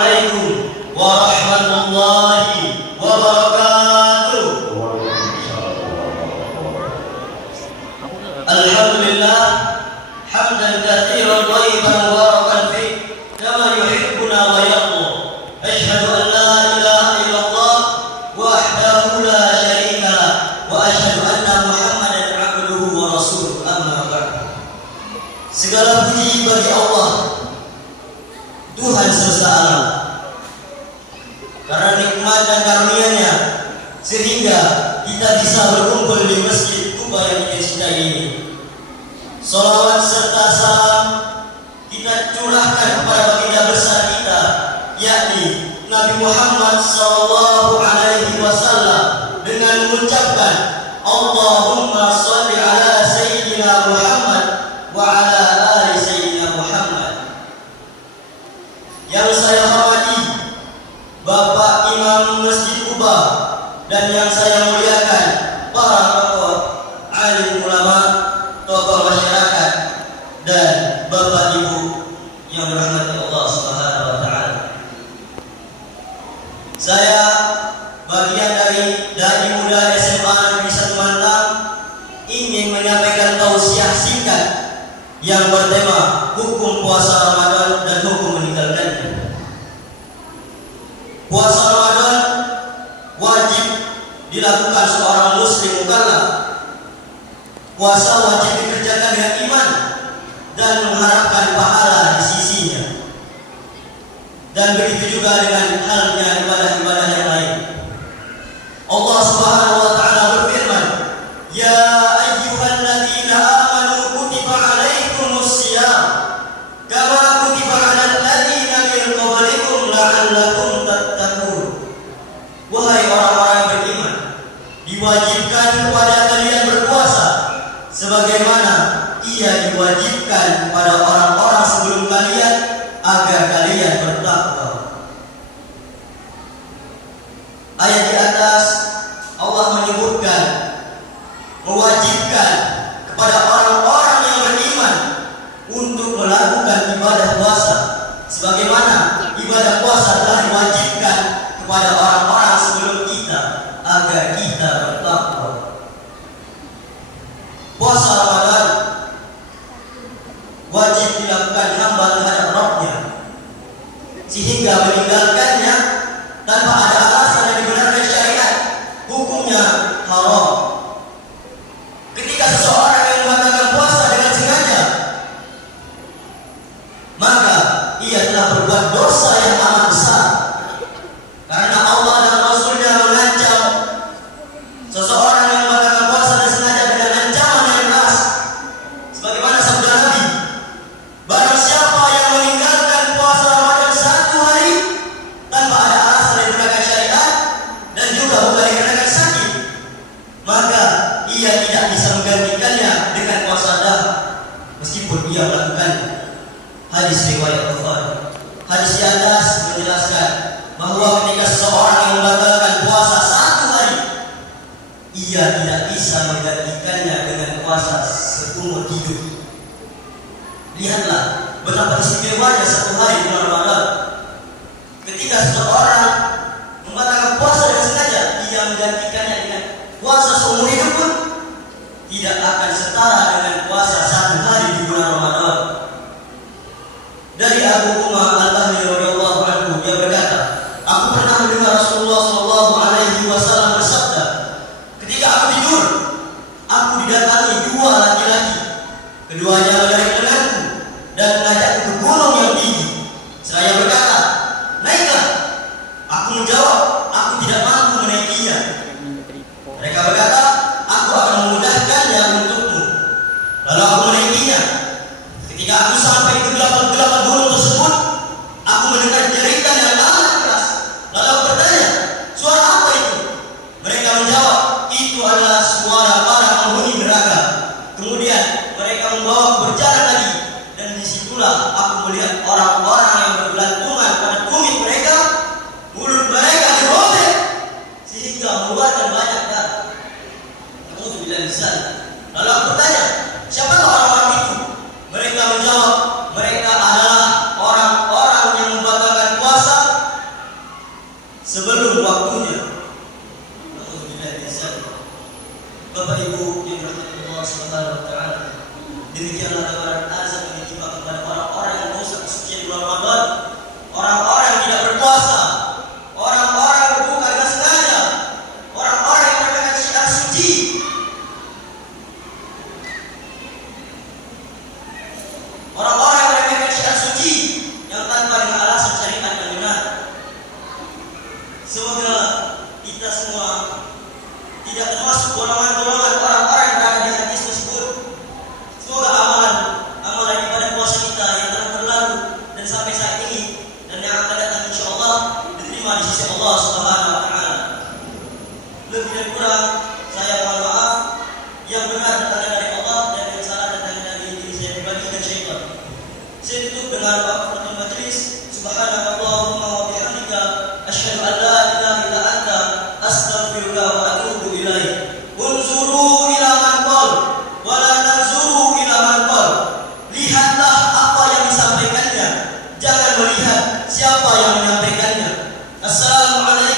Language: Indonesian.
Assalamualaikum warahmatullahi wabarakatuh. Alhamdulillah hamdan katsiran thayyiban mubarakan fi kama yuhibbuna wa yarda. Asyhadu an la ilaha illallah wahdahu la syarika lah wa asyhadu anna Muhammadan abduhu wa rasuluh. Amma ba'd. Segala puji bagi Allah, Tuhan semesta alam, karena nikmat dan karunia-Nya sehingga kita bisa berkumpul di Masjid Quba yang kita cintai ini. Salawat serta salam kita curahkan kepada baginda besar kita, yakni Nabi Muhammad sallallahu alaihi wasallam, dengan mengucapkan Allahumma shalli ala sayyidina Muhammad wa ala ali sayyidina Muhammad. Yang saya hormati Bapak Imam Masjid Quba dan yang saya muliakan para tokoh alim ulama, tokoh masyarakat, dan Bapak Ibu yang dirahmati Allah Subhanahu wa taala. Saya bagian dari dai muda SMA Negeri 1 Mantang ingin menyampaikan tausiah singkat yang bertema hukum puasa Ramadan dan hukum meninggalkannya. Puasa Ramadan wajib dilakukan seorang muslim mukallaf. Puasa wajib dikerjakan dengan iman dan mengharapkan pahala di sisinya. Dan begitu juga dengan halnya ibadah-ibadah yang lain. Allah Subhanahu wa taala berfirman, "Ya ayyuhalladzina amanu kutiba 'alaikumusiyam kama kutiba 'alal ladzina min qablikum la'allakum tattaqun." Wahai orang-orang yang beriman, diwajibkan kepada kalian berpuasa sebagaimana ia diwajibkan kepada orang-orang sebelum kalian agar kalian bertakwa. Ayat di atas Allah menyebutkan mewajibkan kepada orang-orang yang beriman untuk melakukan ibadah puasa sebagaimana ibadah puasa telah diwajibkan kepada orang-orang sebelum kita agar kita bertakwa. Puasa Ramadan wajib dilakukan hamba terhadap Rabb-Nya, sehingga meninggalkannya tanpa ada alasan yang dibenarkan syariat hukumnya haram. Ketika seseorang yang membatalkan puasa dengan sengaja, maka ia telah berbuat dosa yang amat besar, karena Allah dan Rasul-Nya mengancam seseorang yang membatalkan puasa dengan sengaja dengan ancaman yang keras, sebagaimana sabda Nabi, barang siapa yang meninggalkan puasa Ramadan 1 hari tanpa ada alasan yang digunakan syariat dan juga bukan dikarenakan sakit, maka ia tidak bisa menggantikannya dengan puasa dahar meskipun ia melakukannya. Hadis riwayat Bukhari. Hadis di atas menjelaskan bahwa ketika seseorang yang membatalkan puasa 1 hari, ia tidak bisa menggantikannya dengan puasa seumur hidup. Lihatlah betapa istimewanya 1 hari bulan Ramadan. Ketika seseorang membatalkan puasa dengan sengaja, ia menggantikannya dengan puasa seumur hidup pun tidak akan setara dengan puasa 1 hari di bulan Ramadan. Dari Abu Umar Al-Bahili radhiyallahu anhu, dia berkata, aku pernah mendengar Rasulullah sallallahu alaihi wasallam bersabda, ketika aku tidur, aku didatangi 2 laki-laki. Keduanya menarik lenganku dan mengajakku ke gunung yang tinggi. Seraya berkata, naiklah. Aku menjawab, aku tidak mampu menaikinya. Mereka berkata, aku akan memudahkannya untukmu. Lalu aku menaikinya. Ketika aku sampai ke gelapan gunung tersebut, aku mendengar jeritan yang amat keras. Lalu aku bertanya, suara apa itu? Mereka menjawab, itu adalah suara para penghuni neraka. Kemudian mereka membawa aku berjalan lagi, dan disitulah aku melihat orang-orang yang bergelantungan pada tumit mereka, mulut mereka dirobek sehingga mengeluarkan banyak darah. Lalu aku bertanya, siapakah orang-orang itu? Mereka menjawab, mereka adalah orang-orang yang membatalkan puasa dengan waqfatul majlis. Subhanakallahumma wa bihamdika asyhadu an la ilaha illa anta astaghfiruka wa atubu ilaik. Unzuru ila man qala wa la tanzuru ila man qala. Lihatlah apa yang disampaikannya, jangan melihat siapa yang menyampaikannya. Assalamualaikum